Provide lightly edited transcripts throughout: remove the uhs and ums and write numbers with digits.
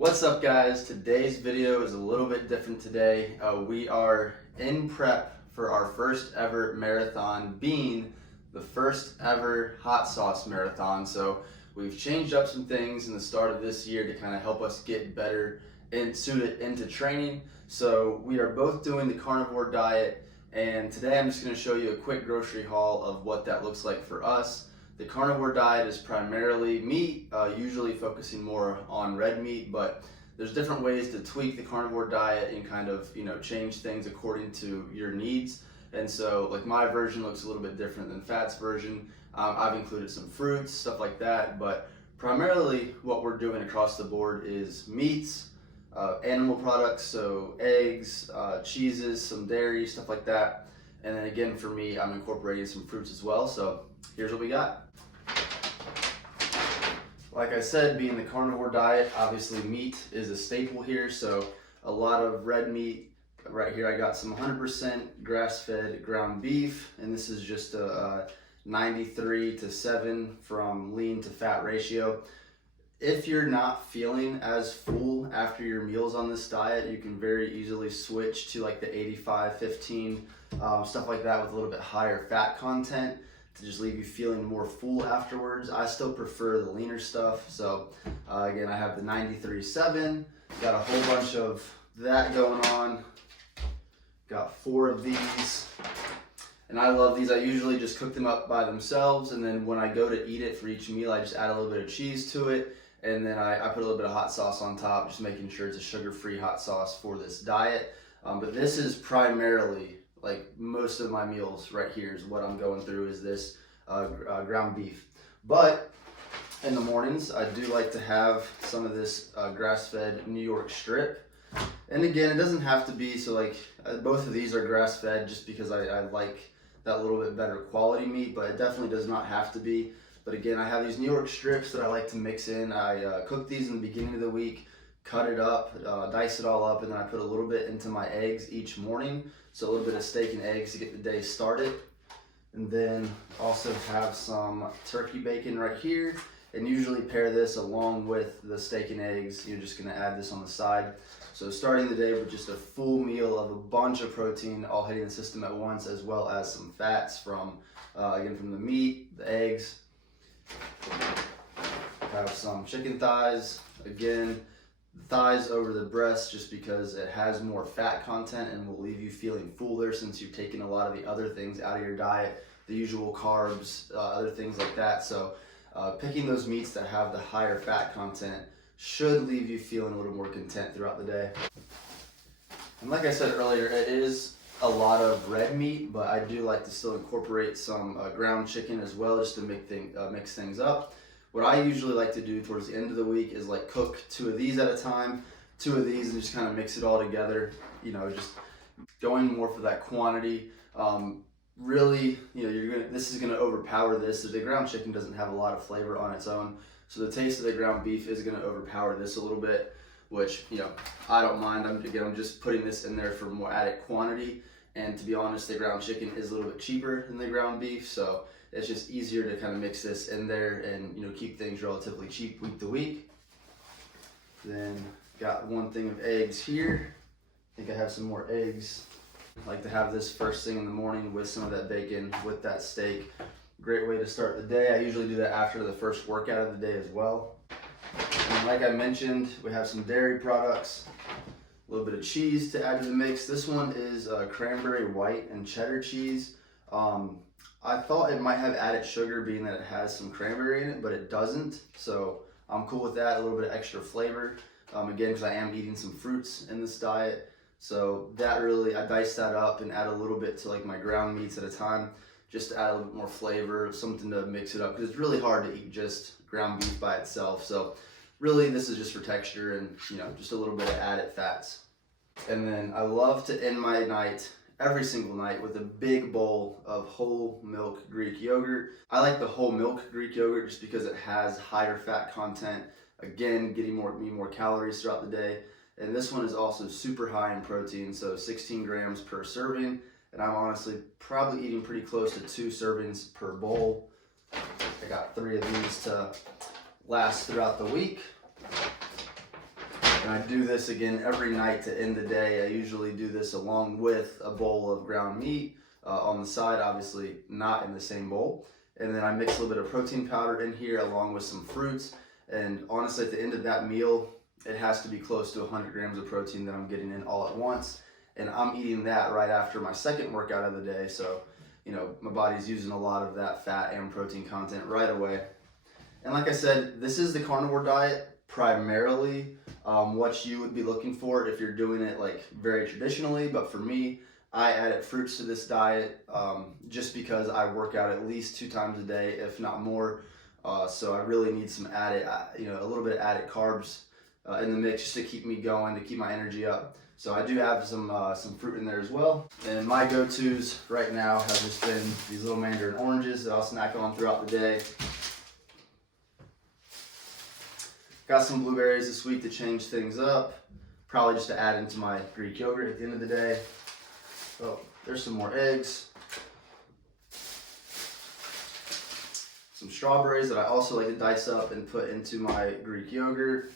What's up, guys? Today's video is a little bit different today. We are in prep for our first ever marathon, being the first ever hot sauce marathon. So we've changed up some things in the start of this year to kind of help us get better and suited into training. So we are both doing the carnivore diet, and today I'm just going to show you a quick grocery haul of what that looks like for us. The carnivore diet is primarily meat, usually focusing more on red meat, but there's different ways to tweak the carnivore diet and kind of, change things according to your needs. And so like my version looks a little bit different than Fat's version. I've included some fruits, stuff like that, but primarily what we're doing across the board is meats, animal products, so eggs, cheeses, some dairy, stuff like that. And then again, for me, I'm incorporating some fruits as well. So here's what we got. Like I said, being the carnivore diet, obviously meat is a staple here. So a lot of red meat. Right here I got some 100% grass-fed ground beef, and this is just a 93-7 from lean to fat ratio. If you're not feeling as full after your meals on this diet, you can very easily switch to like the 85-15, stuff like that with a little bit higher fat content to just leave you feeling more full afterwards. I still prefer the leaner stuff. So again, I have the 93-7, got a whole bunch of that going on. Got 4 of these, and I love these. I usually just cook them up by themselves, and then when I go to eat it for each meal, I just add a little bit of cheese to it, and then I put a little bit of hot sauce on top, just making sure it's a sugar-free hot sauce for this diet. But this is primarily, like most of my meals right here is what I'm going through is this ground beef. But in the mornings, I do like to have some of this grass-fed New York strip. And again, it doesn't have to be, so like both of these are grass-fed just because I like that little bit better quality meat, but it definitely does not have to be. But again, I have these New York strips that I like to mix in. I cook these in the beginning of the week, cut it up, dice it all up, and then I put a little bit into my eggs each morning. So a little bit of steak and eggs to get the day started. And then also have some turkey bacon right here. And usually pair this along with the steak and eggs. You're just gonna add this on the side. So starting the day with just a full meal of a bunch of protein all hitting the system at once, as well as some fats from, again, from the meat, the eggs. Have some chicken thighs. Again, the thighs over the breast just because it has more fat content and will leave you feeling fuller since you've taken a lot of the other things out of your diet, the usual carbs, other things like that. So picking those meats that have the higher fat content should leave you feeling a little more content throughout the day. And like I said earlier, it is a lot of red meat, but I do like to still incorporate some ground chicken as well, just to mix things up. What I usually like to do towards the end of the week is like cook 2 of these at a time, 2 of these, and just kind of mix it all together. Just going more for that quantity. Really, this is gonna overpower this. The ground chicken doesn't have a lot of flavor on its own, so the taste of the ground beef is gonna overpower this a little bit, which I don't mind. I'm just putting this in there for more added quantity. And to be honest, the ground chicken is a little bit cheaper than the ground beef, so it's just easier to kind of mix this in there and keep things relatively cheap week to week. Then got 1 thing of eggs here. I think I have some more eggs. I like to have this first thing in the morning with some of that bacon, with that steak. Great way to start the day. I usually do that after the first workout of the day as well. And like I mentioned, we have some dairy products, a little bit of cheese to add to the mix. This one is cranberry white and cheddar cheese. I thought it might have added sugar being that it has some cranberry in it, but it doesn't. So I'm cool with that, a little bit of extra flavor. Again, because I am eating some fruits in this diet. So that really, I dice that up and add a little bit to like my ground meats at a time, just to add a little bit more flavor, something to mix it up, because it's really hard to eat just ground beef by itself. So really this is just for texture and just a little bit of added fats. And then I love to end my night, every single night, with a big bowl of whole milk Greek yogurt. I like the whole milk Greek yogurt just because it has higher fat content, again getting me more calories throughout the day. And this one is also super high in protein, so 16 grams per serving. And I'm honestly probably eating pretty close to 2 servings per bowl. I got 3 of these to last throughout the week. And I do this again every night to end the day. I usually do this along with a bowl of ground meat on the side, obviously not in the same bowl. And then I mix a little bit of protein powder in here along with some fruits. And honestly, at the end of that meal, it has to be close to 100 grams of protein that I'm getting in all at once. And I'm eating that right after my second workout of the day. So, you know, my body's using a lot of that fat and protein content right away. And like I said, this is the carnivore diet primarily. What you would be looking for if you're doing it like very traditionally. But for me, I added fruits to this diet just because I work out at least 2 times a day, if not more. So I really need some added, a little bit of added carbs in the mix just to keep me going, to keep my energy up. So I do have some fruit in there as well. And my go-tos right now have just been these little mandarin oranges that I'll snack on throughout the day. Got some blueberries this week to change things up. Probably just to add into my Greek yogurt at the end of the day. Oh, there's some more eggs. Some strawberries that I also like to dice up and put into my Greek yogurt.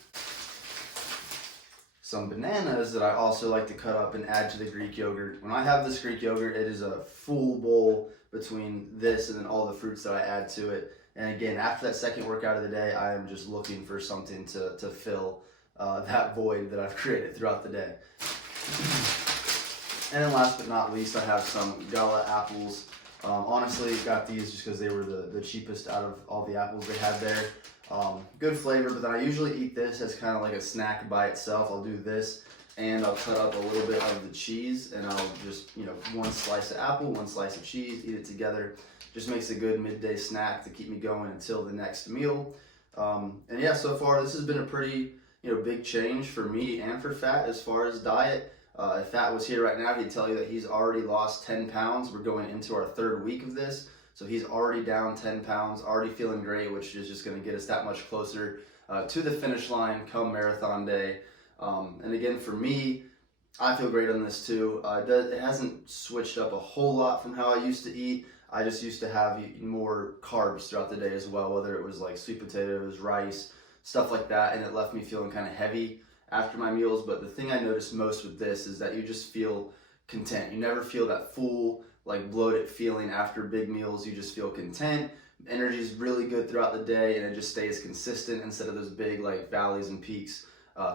Some bananas that I also like to cut up and add to the Greek yogurt. When I have this Greek yogurt, it is a full bowl between this and then all the fruits that I add to it. And again, after that second workout of the day, I am just looking for something to fill that void that I've created throughout the day. And then last but not least, I have some Gala apples. Honestly, got these just because they were the cheapest out of all the apples they had there. Good flavor, but then I usually eat this as kind of like a snack by itself. I'll do this and I'll cut up a little bit of the cheese and I'll just, one slice of apple, one slice of cheese, eat it together. Just makes a good midday snack to keep me going until the next meal. And yeah, so far this has been a pretty, big change for me and for Fat as far as diet. If Fat was here right now, he'd tell you that he's already lost 10 pounds. We're going into our 3rd week of this. So he's already down 10 pounds, already feeling great, which is just going to get us that much closer to the finish line come marathon day. And again, for me, I feel great on this too. It hasn't switched up a whole lot from how I used to eat. I just used to have more carbs throughout the day as well, whether it was like sweet potatoes, rice, stuff like that, and it left me feeling kind of heavy after my meals. But the thing I noticed most with this is that you just feel content. You never feel that full, like bloated feeling after big meals. You just feel content. Energy is really good throughout the day, and it just stays consistent instead of those big like valleys and peaks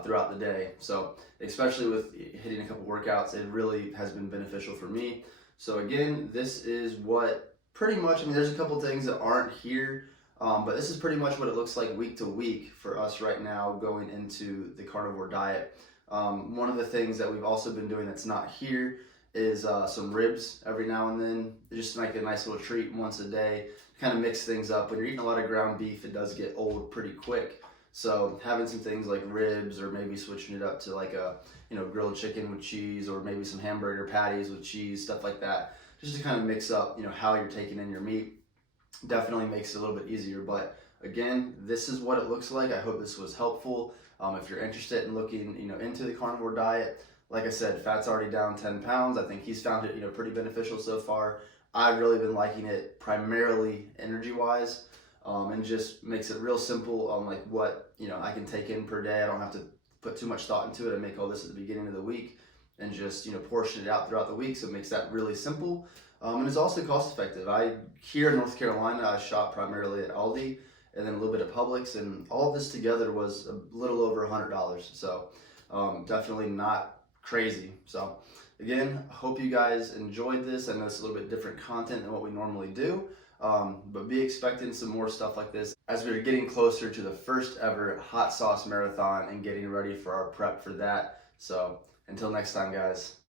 throughout the day. So especially with hitting a couple workouts, it really has been beneficial for me. So again, this is what pretty much, there's a couple things that aren't here, but this is pretty much what it looks like week to week for us right now going into the carnivore diet. One of the things that we've also been doing that's not here is some ribs every now and then, just like a nice little treat once a day, kind of mix things up. When you're eating a lot of ground beef, it does get old pretty quick. So having some things like ribs, or maybe switching it up to like a grilled chicken with cheese, or maybe some hamburger patties with cheese, stuff like that, just to kind of mix up how you're taking in your meat, definitely makes it a little bit easier. But again, this is what it looks like. I hope this was helpful. If you're interested in looking into the carnivore diet, like I said, Fat's already down 10 pounds. I think he's found it pretty beneficial so far. I've really been liking it primarily energy wise. And just makes it real simple on like what I can take in per day. I don't have to put too much thought into it. I make all this at the beginning of the week and just portion it out throughout the week, so it makes that really simple. And it's also cost effective. Here in North Carolina, I shop primarily at Aldi and then a little bit of Publix, and all of this together was a little over $100. So definitely not crazy. So again, I hope you guys enjoyed this. I know it's a little bit different content than what we normally do. But be expecting some more stuff like this as we're getting closer to the first ever hot sauce marathon and getting ready for our prep for that. So until next time, guys.